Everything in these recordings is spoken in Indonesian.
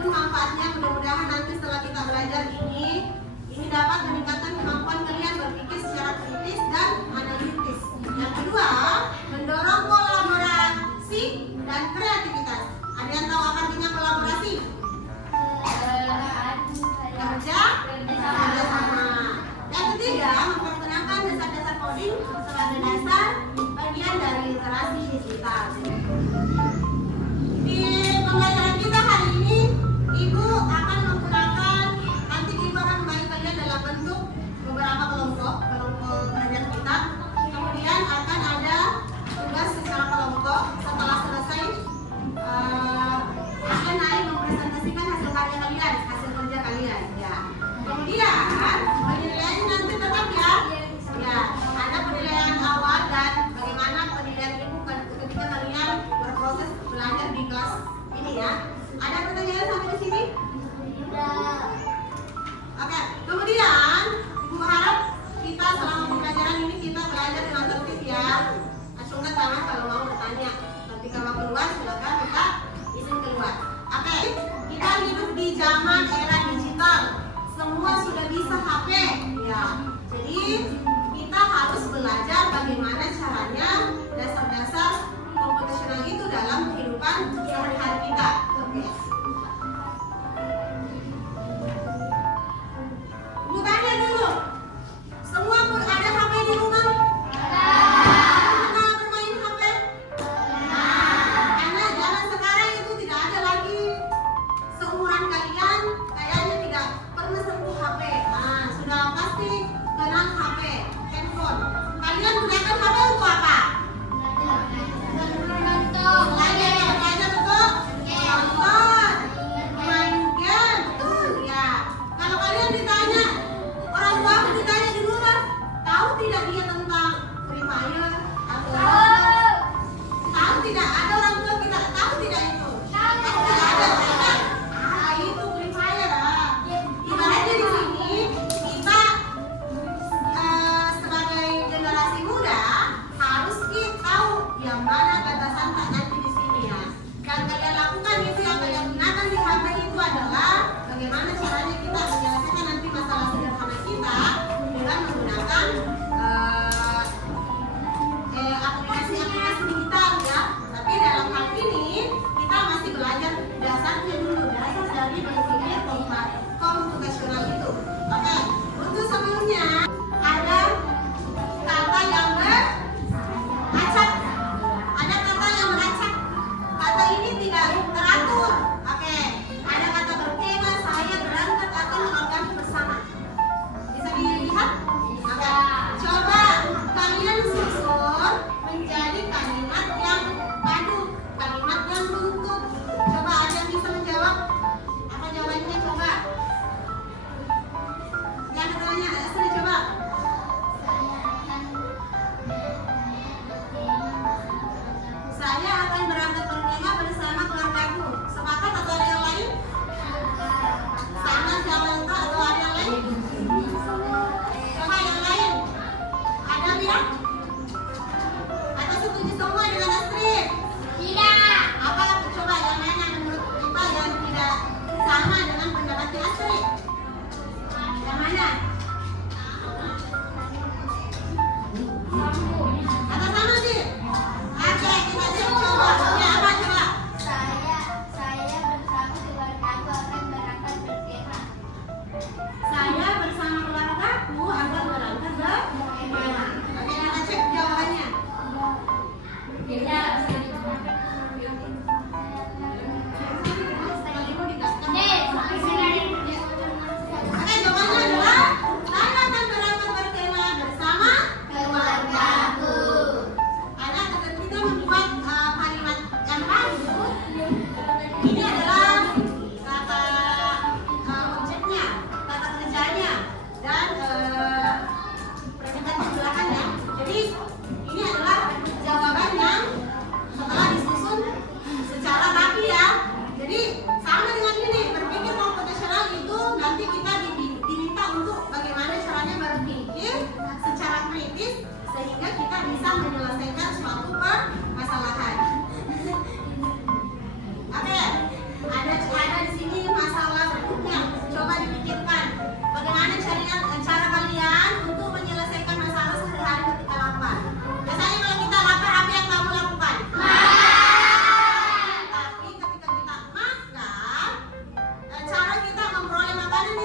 Adapun manfaatnya mudah-mudahan nanti setelah kita belajar ini dapat meningkatkan kemampuan kalian berpikir secara kritis dan analitis. Yang kedua, mendorong kolaborasi dan kreativitas. Ada yang tahu apa artinya kolaborasi? Kerja sama. Yang ketiga, memperkenalkan dasar-dasar coding sebagai dasar bagian dari literasi digital. Di pembelajaran kita hari ini, Ibu akan menggunakan, nanti Ibu akan membagi kalian dalam bentuk beberapa kelompok belajar kita. Kemudian akan ada tugas secara kelompok. Setelah selesai, akan naik mempresentasikan hasil karya kalian, hasil kerja kalian. Ya. Kemudian penilaiannya nanti tetap ya. Ya, ada penilaian awal dan bagaimana penilaian Ibu ketika kalian berproses belajar di kelas ini ya. Ada pertanyaan sampai di sini? Oke, kemudian Ibu harap kita selama pembelajaran ini kita belajar dengan tertib ya. Angkat tangan kalau mau bertanya. Ketika mau keluar silakan kita izin keluar. Oke, kita hidup di zaman era digital. Semua sudah bisa HP ya. Jadi kita harus belajar bagaimana caranya dasar-dasar komputasional itu dalam kehidupan sehari-hari kita. Oke. Ibu tanya dulu. Semua pun ada HP di rumah? Pernah bermain HP? Karena zaman sekarang itu tidak ada lagi seumuran kalian kayaknya tidak pernah sentuh HP. Nah, sudah pasti kenal HP, handphone. Kalian gunakan HP untuk apa? Belajar untuk nonton, main game, betul ya. Kalau kalian ditanya, orang tua ditanya di rumah, tahu tidak dia tentang Free Fire atau tahu tidak? Ada orang tua kita tahu tidak itu? Tidak ada. Itu Free Fire. Ibaratnya di sini kita sebagai generasi muda harus kita tahu yang mana batasan tak nanti di sini ya. Dan kalian lakukan itu yang kalian gunakan di HP itu adalah bagaimana caranya kita menyelesaikan nanti masalah sederhana kita dengan menggunakan aplikasi-aplikasi digital ya. Tapi dalam hal ini kita masih belajar dasarnya dulu, dasar dari berpikir komputasional itu. Oke, untuk sebelumnya ada kata yang beracak. Ada kata yang beracak. Kata ini tidak teratur. Oke, ada kata bertema, saya berangkat akan melakukan bersama. Bisa dilihat? Oke, coba kalian susun menjadi kalimat yang padat, kalimat yang runtut. Coba ada yang bisa menjawab? Apa jawabannya? Coba. Yang katanya, asli coba. Saya akan berangkat berkemah bersama keluargaku. Sepakat atau ada yang lain? Sama siapa atau ada yang lain? Coba yang lain. Ada bilang? Atau setuju semua dengan Astrid? Tidak. Apa coba yang mana menurut kita yang tidak sama dengan pendapatnya Astrid? Yang mana? Atau sama sih? Oke, kita cek coba. Ya apa coba? Saya bersama keluargaku akan berangkat berkemah. Saya bersama keluargaku akan berangkat berkemah. Oke, kita cek jawabannya.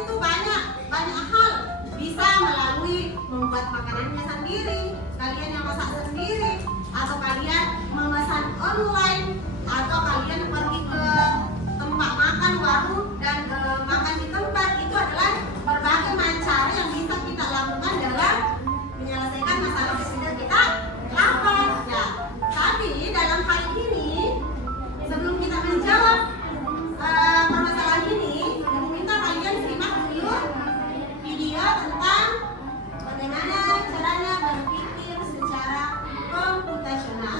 itu banyak hal. Bisa melalui membuat makanannya sendiri, kalian yang masak sendiri, atau kalian memesan online, atau kalian pergi ke tempat makan warung dan makan di tempat. Itu adalah berbagai macam cara yang bisa kita lakukan dalam menyelesaikan masalah yang sudah kita lapar. Ya, tapi dalam hal ini sebelum kita menjawab permasalahan ini, aku minta kalian simak dulu video tentang bagaimana caranya berpikir secara komputasional.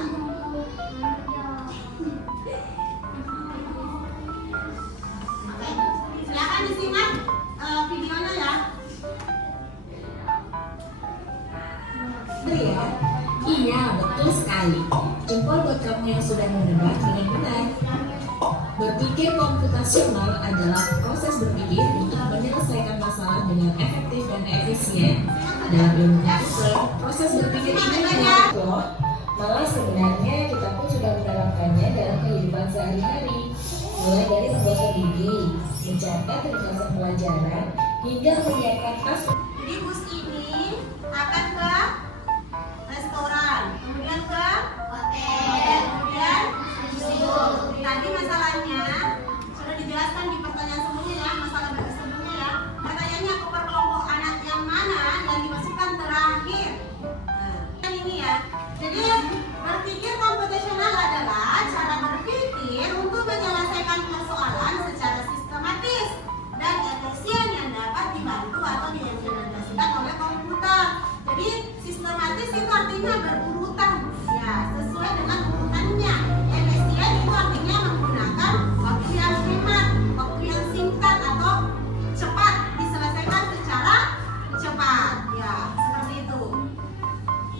Oke, silakan disimak videonya ya. Ya? Iya, betul sekali. Jempol buat kamu yang sudah menebak dengan benar. Berpikir komputasional adalah proses berpikir untuk menyelesaikan masalah dengan efektif dan efisien. Dalam ilmu komputer, proses berpikir ini tidak kok, malah sebenarnya kita pun sudah menerapkannya dalam kehidupan sehari-hari. Mulai dari membuat strategi, mencatat ringkasan pelajaran, hingga menyiapkan tas. Jadi bus ini akan ke restoran, kemudian ke hotel, kemudian museum. Tadi masalahnya sudah dijelaskan di pertanyaan sebelumnya ya, masalah sebelumnya ya. Pertanyaannya ke kelompok anak yang mana yang dimasukkan terakhir. Nah, ini ya. Jadi berpikir komputasional adalah cara berpikir untuk menyelesaikan persoalan secara sistematis dan efisien yang dapat dibantu atau diimplementasikan oleh komputer. Jadi sistematis itu artinya berurutan, ya sesuai dengan urutannya. Efisien itu artinya menggunakan waktu yang hemat, waktu yang singkat atau cepat, diselesaikan secara cepat, ya seperti itu.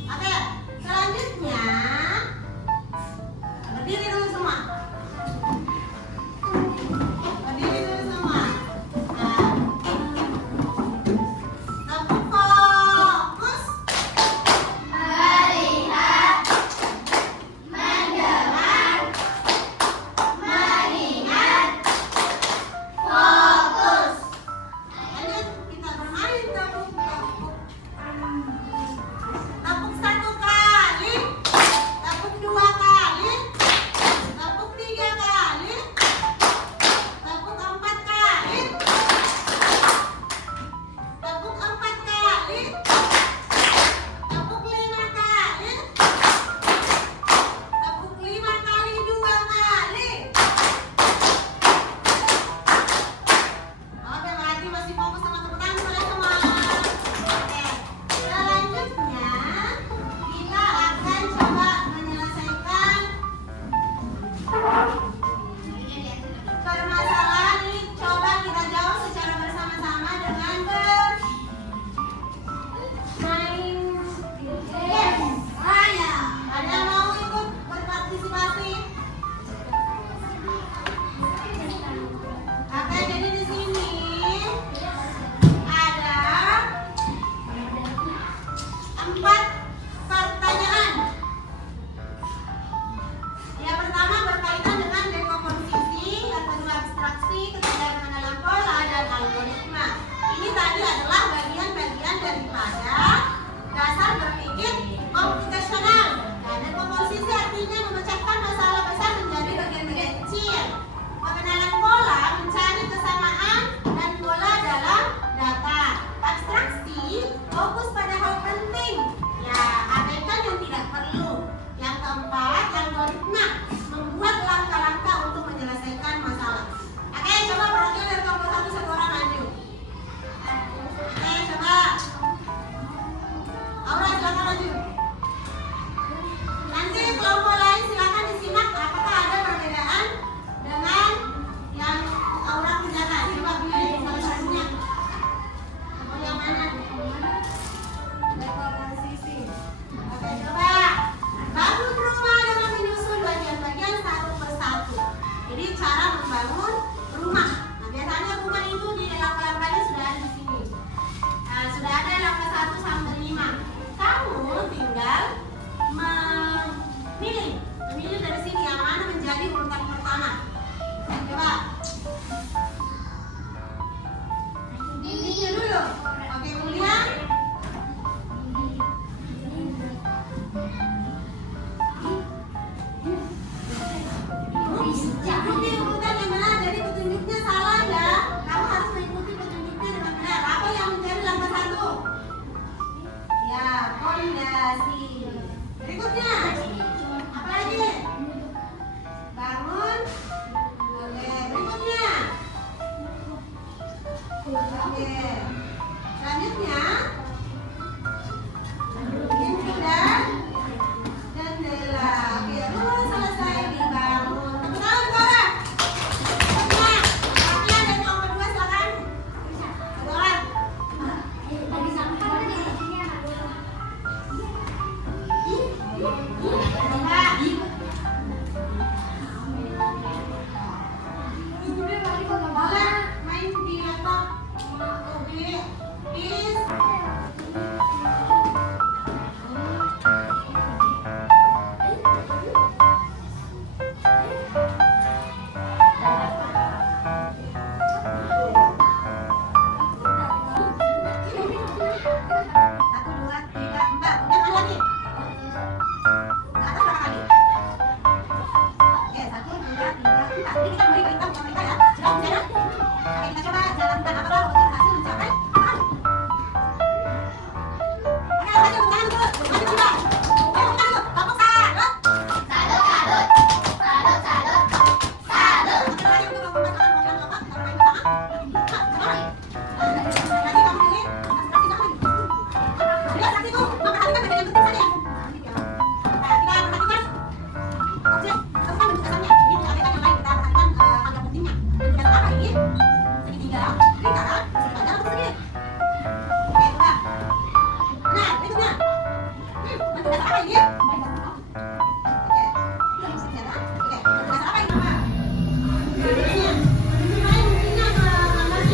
Oke, selanjutnya berdiri dulu semua. Berdiri dulu semua. Nah, tetap fokus. Melihat, mendengar, mengingat, fokus. Lanjut, kita bermain tepuk. Tepuk 1 kali, tepuk 2 kali, tepuk 3 kali, tepuk 4 kali, tepuk 4 kali, tepuk 5 kali, tepuk 5 kali 2 kali. Oke, berarti masih fokus sama teman kalian semua. Oke, selanjutnya kita akan coba menyelesaikan permasalahan ini. Coba kita jawab secara bersama-sama dengan bermain game. Ada yang mau ikut berpartisipasi? Oke, jadi di sini ada 4 pertanyaan. Yang pertama berkaitan dengan dekomposisi, yang kedua abstraksi, ketiga mengenal pola dan algoritma. Ini tadi adalah bagian-bagian daripada dasar berpikir komputasional. Nah, dekomposisi artinya memecahkan masalah besar menjadi bagian-bagian kecil. Pengenalan pola mencari kesamaan dan pola dalam data. Abstraksi fokus pada hal penting. Ya, abaikan yang tidak perlu. Yang keempat, algoritma membuat langkah-langkah untuk menyelesaikan masalah. Oke, coba perhatian dari kelompok 1 orang maju. Oke, coba Oke. Selanjutnya pintu dan jendela. Oke, rumah selesai dibangun. Tepuk tangan untuk orang. Selanjutnya, latihan dari kelompok 2 silakan. Ada orang. Boleh main di laptop. Oke, please. Satu, dua, tiga, empat. Udah lagi. Ke atas berapa kali? Oke, 1, 2, 3, 4. Ini kita beri perintah untuk mereka ya. Sudah bisa? Oke, kita coba jalankan apakah untuk berhasil mencapai 4. Oke, lanjut tangan dulu. Lanjut juga. Oke, tangan dulu. Kelompok salut. Oke, lagi untuk kelompok tangan kelompok. Kita bermain bersama. Lagi kamu pilih. Kasih tangan. Lihat saksi tuh. Memperhatikan bagian yang penting saja. Nah, kita perhatikan objek serta bentuk dasarnya. Ini tidak ada yang lain. Kita perhatikan hal yang pentingnya. Bentuk dasar apa ini? Segitiga, lingkaran, persegi panjang atau persegi? Oke, coba. Nah, berikutnya. Bentuk dasar apa ini? Oke. Sejarah. Oke, bentuk dasar apa ini? Berikutnya. Tunjukkan buktinya ke gambarnya.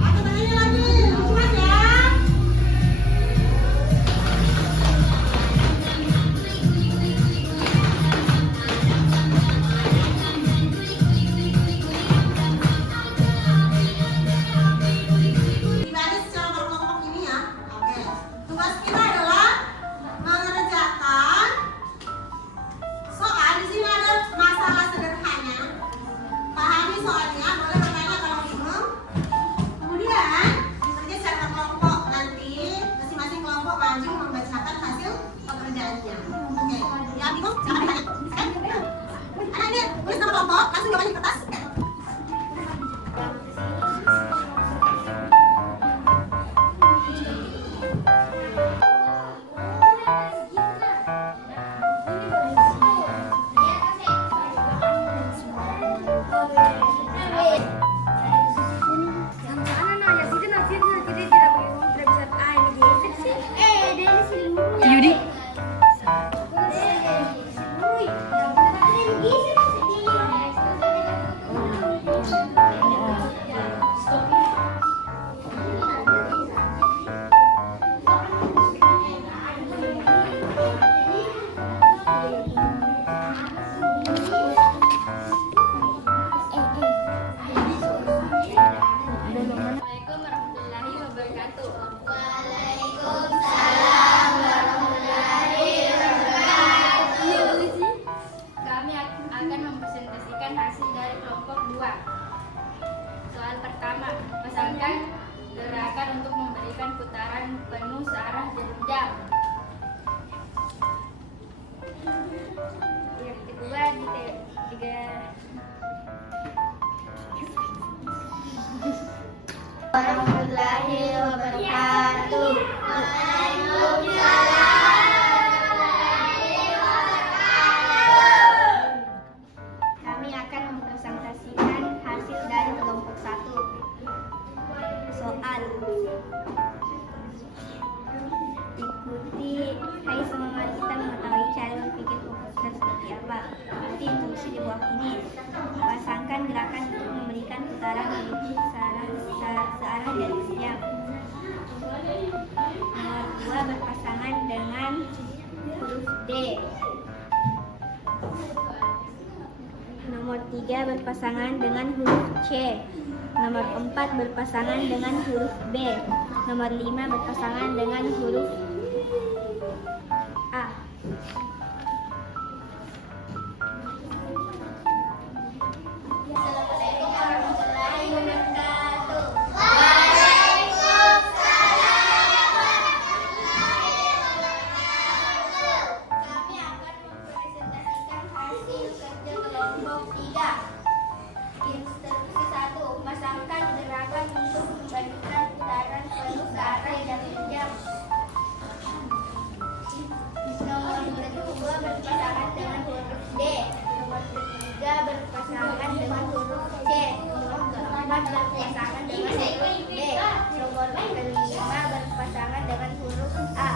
Aku tanya lagi, lucuan ya. Dibaris secara berkelompok ini ya. Oke. Tugas kita adalah mengerjakan soal. Di sini ada masalah sederhana. Pahami soalnya, boleh bertanya kalau bingung. Kemudian bekerja secara berkelompok. Nanti masing-masing kelompok maju membacakan hasil pekerjaannya. Oke. Yang bingung silakan ditanya. Anak ini tulis nama kelompok, langsung jawabannya di kertas. Yudi. Assalamualaikum warahmatullahi wabarakatuh. Kami akan mempresentasikan hasil dari kelompok 2. Soal pertama, pasangkan gerakan untuk memberikan putaran penuh searah jarum jam. Yang kedua, warahmatullahi wabarakatuh. Kami akan mempresentasikan hasil dari kelompok 1. Soal. Ikuti, hai semua, mari kita mengetahui cara berpikir komputer seperti apa. Ikuti instruksi di bawah ini. Pasangkan gerakan untuk memberikan putaran searah jarum jam. Nomor 2 berpasangan dengan huruf D. Nomor 3 berpasangan dengan huruf C. Nomor 4 berpasangan dengan huruf B. Nomor 5 berpasangan dengan huruf A. 3. Instruksi 1. Pasangkan gerakan untuk memberikan putaran penuh ke arah jarum jam. Nomor kedua berpasangan dengan huruf D. Nomor ketiga berpasangan dengan huruf C. Nomor keempat berpasangan dengan huruf D. Nomor kelima berpasangan dengan huruf A.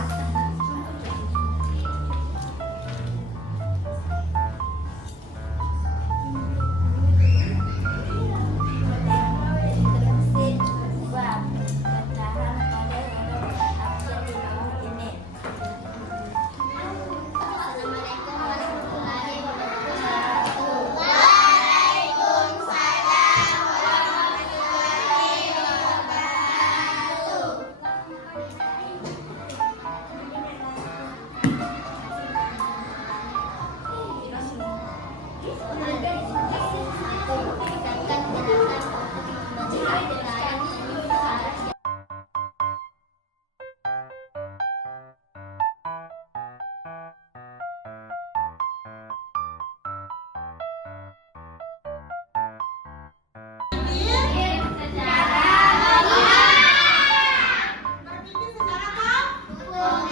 Berpikir secara komputer.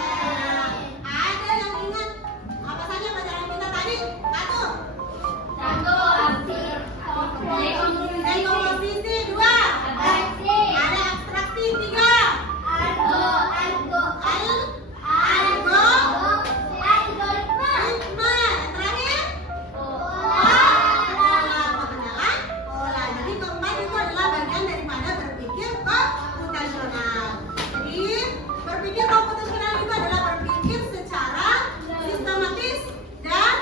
Ada yang ingat apa saja pelajaran kita tadi? Satu. Dekomposisi. 2. Ada abstraksi. 3. Algoritma. Terakhir, pola pengenalan pola. Jadi keempat itu adalah bagian daripada berpikir komputasional. Jadi berpikir komputasional itu adalah berpikir secara sistematis dan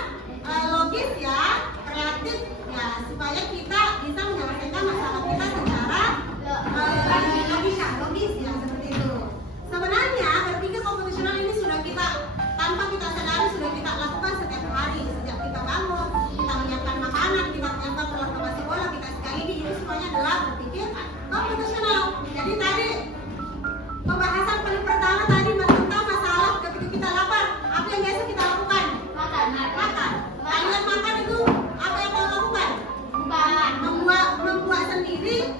logis ya, kreatif ya, supaya kita bisa menyelesaikan masalah kita secara logis ya, seperti itu. Sebenarnya berpikir komputasional ini sudah kita, tanpa kita sadari sudah kita lakukan setiap hari, sejak kita bangun, kita menyiapkan makanan, kita menyiapkan perlengkapan sekolah, kita sekali gigi, ini semuanya adalah berpikir komputasional. Jadi tadi pembahasan paling pertama tadi tentang masalah ketika kita lapar, apa yang biasa kita lakukan? Makan. Kalian makan itu apa yang kau lakukan? Membuat sendiri,